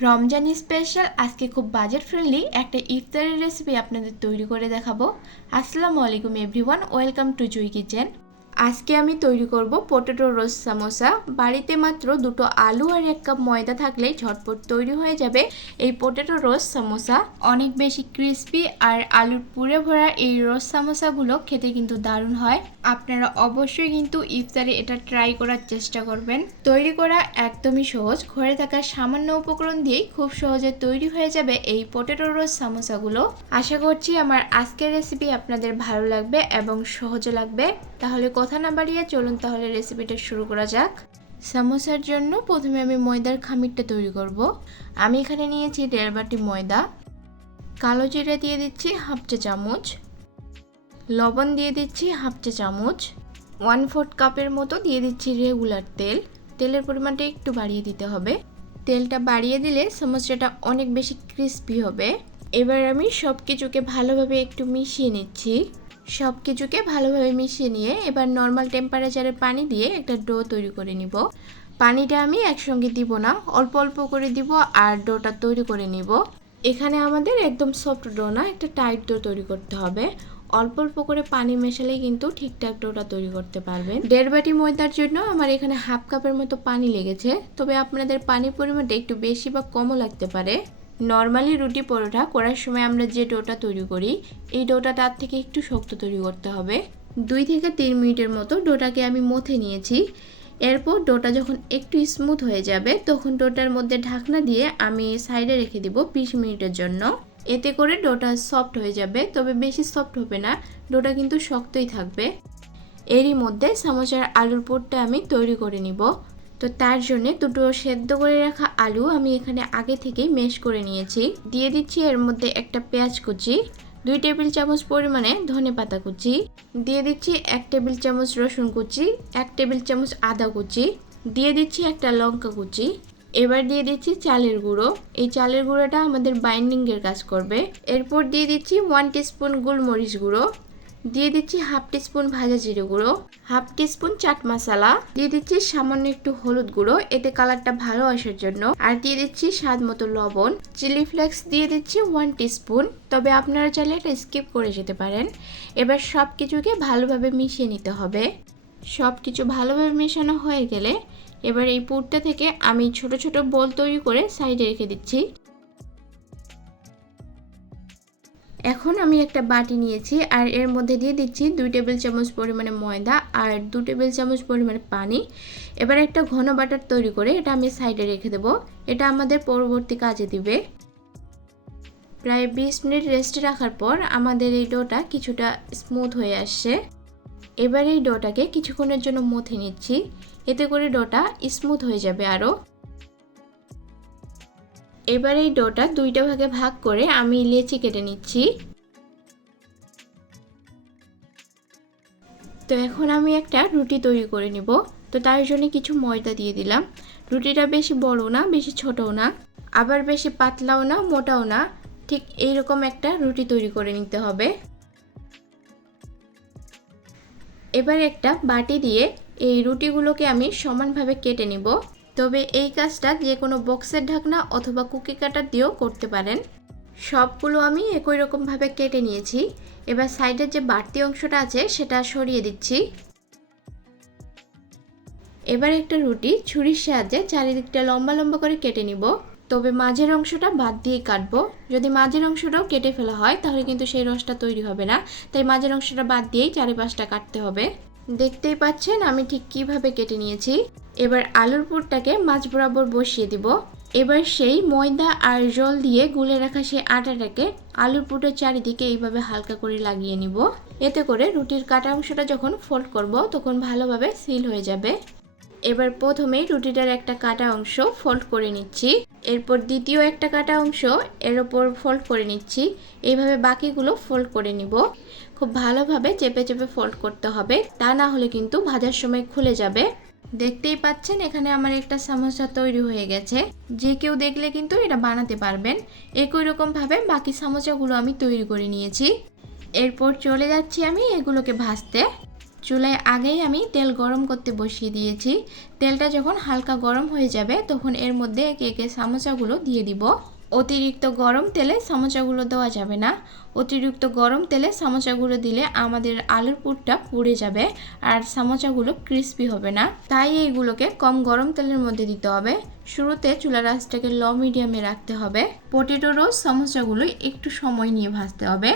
Ramzan special আজকে খুব budget friendly একটা ইফতারের রেসিপি আপনাদের তৈরি করে দেখাবো। আসসালামু আলাইকুম everyone, welcome to Jui kitchen. আজকে আমি তৈরি করব পটেটো রোস্ট সামোসা। বাড়িতে মাত্র দুটো আলু আর 1 কাপ ময়দা থাকলেই ঝটপট তৈরি হয়ে যাবে এই পটেটো রোস্ট সামোসা। অনেক বেশি ক্রিস্পি আর আলুর পুরে ভরা এই রোস্ট সামোসাগুলো খেতে কিন্তু দারুণ হয়। আপনারা অবশ্যই কিন্তু ইফতারে এটা ট্রাই করার চেষ্টা করবেন। তৈরি করা একদমই সহজ, ঘরে থাকা সামান্য উপকরণ দিয়েই খুব সহজে তৈরি হয়ে যাবে এই পটেটো রোস্ট সামোসাগুলো। আশা করছি আমার আজকের রেসিপি আপনাদের ভালো লাগবে এবং সহজে লাগবে। তাহলে কথা না বাড়িয়ে চলুন তাহলে রেসিপিটা শুরু করা যাক। সামোসার জন্য প্রথমে আমি ময়দার খামিরটা তৈরি করব। আমি এখানে নিয়েছি 1.5 বাটি ময়দা। কালো জিরা দিয়ে দিচ্ছি 1/2 চা চামচ, লবণ দিয়ে দিচ্ছি 1/2 চা চামচ, 1/4 কাপের মতো দিয়ে দিচ্ছি রেগুলার তেল। তেলের পরিমাণটা একটু বাড়িয়ে দিতে হবে। তেলটা বাড়িয়ে দিলে সামোসাটা অনেক বেশি ক্রিস্পি হবে। এবার আমি সব কিছুকে ভালোভাবে একটু মিশিয়ে নিচ্ছি। সব কিছুকে ভালোভাবে মিশিয়ে নিয়ে এবার নর্মাল টেম্পারেচারে পানি দিয়ে একটা ডো তৈরি করে নিব। পানিটা আমি একসঙ্গে দিব না, অল্প অল্প করে দিব আর ডোটা তৈরি করে নিব। এখানে আমাদের একদম সফট ডো না, একটা টাইট ডো তৈরি করতে হবে। অল্প অল্প করে পানি মেশালেই কিন্তু ঠিকঠাক ডোটা তৈরি করতে পারবেন। 1.5 বাটি ময়দার জন্য আমার এখানে 1/2 কাপের মতো পানি লেগেছে, তবে আপনাদের পানির পরিমাণটা একটু বেশি বা কমও লাগতে পারে। নর্মালি রুটি পরোটা করার সময় আমরা যে ডোটা তৈরি করি এই ডোটা তার থেকে একটু শক্ত তৈরি করতে হবে। 2 থেকে 3 মিনিটের মতো ডোটাকে আমি মথে নিয়েছি। এরপর ডোটা যখন একটু স্মুথ হয়ে যাবে তখন ডোটার মধ্যে ঢাকনা দিয়ে আমি সাইডে রেখে দিব 20 মিনিটের জন্য। এতে করে ডোটা সফট হয়ে যাবে, তবে বেশি সফট হবে না, ডোটা কিন্তু শক্তই থাকবে। এরই মধ্যে সামোসার আলুর পুরটা আমি তৈরি করে নিব। তো তার জন্য দুটো সেদ্ধ করে রাখা আলু আমি এখানে আগে থেকেই ম্যাশ করে নিয়েছি। দিয়ে দিচ্ছি এর মধ্যে একটা পেঁয়াজ কুচি, 2 টেবিল চামচ পরিমাণে ধনেপাতা কুচি, দিয়ে দিচ্ছি 1 টেবিল চামচ রসুন কুচি, 1 টেবিল চামচ আদা কুচি, দিয়ে দিচ্ছি একটা লঙ্কা কুচি। এবার দিয়ে দিচ্ছি চালের গুঁড়ো। এই চালের গুঁড়োটা আমাদের বাইন্ডিংয়ের কাজ করবে। এরপর দিয়ে দিচ্ছি 1 টিস্পুন গোলমরিচ গুঁড়ো, দিয়ে দিচ্ছি 1/2 টিস্পুন ভাজা জিরে গুঁড়ো, 1/2 টিস্পুন চাট মশলা, দিয়ে দিচ্ছি সামান্য একটু হলুদ গুঁড়ো এতে কালারটা ভালো আসার জন্য, আর দিয়ে দিচ্ছি স্বাদ মতো লবণ। চিলি ফ্লেক্স দিয়ে দিচ্ছি 1 টিস্পুন, তবে আপনারা চাইলে এটা স্কিপ করে যেতে পারেন। এবার সব কিছুকে ভালোভাবে মিশিয়ে নিতে হবে। সব কিছু ভালোভাবে মেশানো হয়ে গেলে এবার এই পুরটা থেকে আমি ছোট ছোট বল তৈরি করে সাইডে রেখে দিচ্ছি। এখন আমি একটা বাটি নিয়েছি আর এর মধ্যে দিয়ে দিচ্ছি 2 টেবিল চামচ পরিমাণে ময়দা আর 2 টেবিল চামচ পরিমাণে পানি। এবার একটা ঘন বাটার তৈরি করে এটা আমি সাইডে রেখে দেব। এটা আমাদের পরবর্তী কাজে দিবে। প্রায় 20 মিনিট রেস্টে রাখার পর আমাদের এই ডোটা কিছুটা স্মুথ হয়ে আসছে। এবার এই ডোটাকে কিছুক্ষণের জন্য মথে নিচ্ছি, এতে করে ডোটা স্মুথ হয়ে যাবে আরও। এবার এই ডোটা 2টা ভাগে ভাগ করে আমি লেচি কেটে নিচ্ছি। তো এখন আমি একটা রুটি তৈরি করে নিব। তো তার জন্য কিছু ময়দা দিয়ে দিলাম। রুটিটা বেশি বড় না, বেশি ছোটও না, আবার বেশি পাতলাও না, মোটাও না, ঠিক এইরকম একটা রুটি তৈরি করে নিতে হবে। এবার একটা বাটি দিয়ে এই রুটিগুলোকে আমি সমানভাবে কেটে নিব। তবে এই কাজটা যে কোনো বক্সের ঢাকনা অথবা কুকি কাটার দিয়েও করতে পারেন। সবগুলো আমি একই রকমভাবে কেটে নিয়েছি। এবার সাইডের যে বাড়তি অংশটা আছে সেটা সরিয়ে দিচ্ছি। এবার একটা রুটি ছুরির সাহায্যে চারিদিকটা লম্বা লম্বা করে কেটে নিব। তবে মাঝের অংশটা বাদ দিয়ে কাটবো। যদি মাঝের অংশটাও কেটে ফেলা হয় তাহলে কিন্তু সেই রসটা তৈরি হবে না, তাই মাঝের অংশটা বাদ দিয়েই চারিপাশটা কাটতে হবে। দেখতেই পাচ্ছেন আমি ঠিক কিভাবে কেটে নিয়েছি। এবার আলুর পুরটাকে মাঝ বরাবর বসিয়ে দিব। এবার সেই ময়দা আর জল দিয়ে গুলে রাখা সেই আটাটাকে আলুর পুরের চারিদিকে এইভাবে হালকা করে লাগিয়ে নিব। এতে করে রুটির কাটা অংশটা যখন ফোল্ড করব তখন ভালোভাবে সিল হয়ে যাবে। এবার প্রথমেই রুটিটার একটা কাটা অংশ ফোল্ড করে নিচ্ছি, এরপর দ্বিতীয় একটা কাটা অংশ এর ওপর ফোল্ড করে নিচ্ছি। এইভাবে বাকিগুলো ফোল্ড করে নিব। খুব ভালোভাবে চেপে চেপে ফোল্ড করতে হবে, তা না হলে কিন্তু ভাজার সময় খুলে যাবে। দেখতেই পাচ্ছেন এখানে আমার একটা সামোসা তৈরি হয়ে গেছে। যে কেউ দেখলে কিন্তু এটা বানাতে পারবেন। একই রকমভাবে বাকি সামোসাগুলো আমি তৈরি করে নিয়েছি। এরপর চলে যাচ্ছি আমি এগুলোকে ভাজতে। চুলায় আগেই আমি তেল গরম করতে বসিয়ে দিয়েছি। তেলটা যখন হালকা গরম হয়ে যাবে তখন এর মধ্যে একে একে সামোসাগুলো দিয়ে দিব। অতিরিক্ত গরম তেলে সামোসাগুলো দেওয়া যাবে না। অতিরিক্ত গরম তেলে সামোসাগুলো দিলে আমাদের আলুর পুরটা পুড়ে যাবে আর সামোসাগুলো ক্রিস্পি হবে না। তাই এইগুলোকে কম গরম তেলের মধ্যে দিতে হবে। শুরুতে চুলার আঁচটাকে লো মিডিয়ামে রাখতে হবে। পটেটো রোস্ট সামোসাগুলো একটু সময় নিয়ে ভাজতে হবে।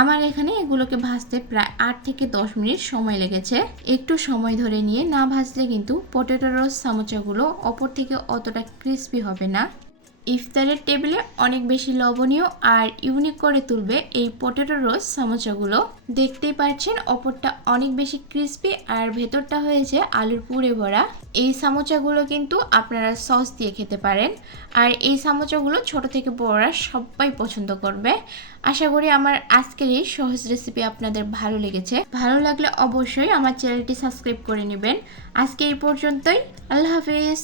আমার এখানে এগুলোকে ভাজতে প্রায় 8 থেকে 10 মিনিট সময় লেগেছে। একটু সময় ধরে নিয়ে না ভাজলে কিন্তু পটেটো রোস্ট সামোসাগুলো অপর থেকে অতটা ক্রিস্পি হবে না। ইফতারের টেবিলে অনেক বেশি লোভনীয় আর ইউনিক করে তুলবে এই পটেটো রোস্ট সামোসাগুলো। দেখতেই পাচ্ছেন অপরটা অনেক বেশি ক্রিস্পি আর ভেতরটা হয়েছে আলুর পুরে ভরা। এই সামোসাগুলো কিন্তু আপনারা সস দিয়ে খেতে পারেন আর এই সামোসাগুলো ছোট থেকে বড়রা সবাই পছন্দ করবে। আশা করি আমার আজকের এই সহজ রেসিপি আপনাদের ভালো লেগেছে। ভালো লাগলে অবশ্যই আমার চ্যানেলটি সাবস্ক্রাইব করে নেবেন। আজকে এই পর্যন্তই। আল্লাহ হাফেজ।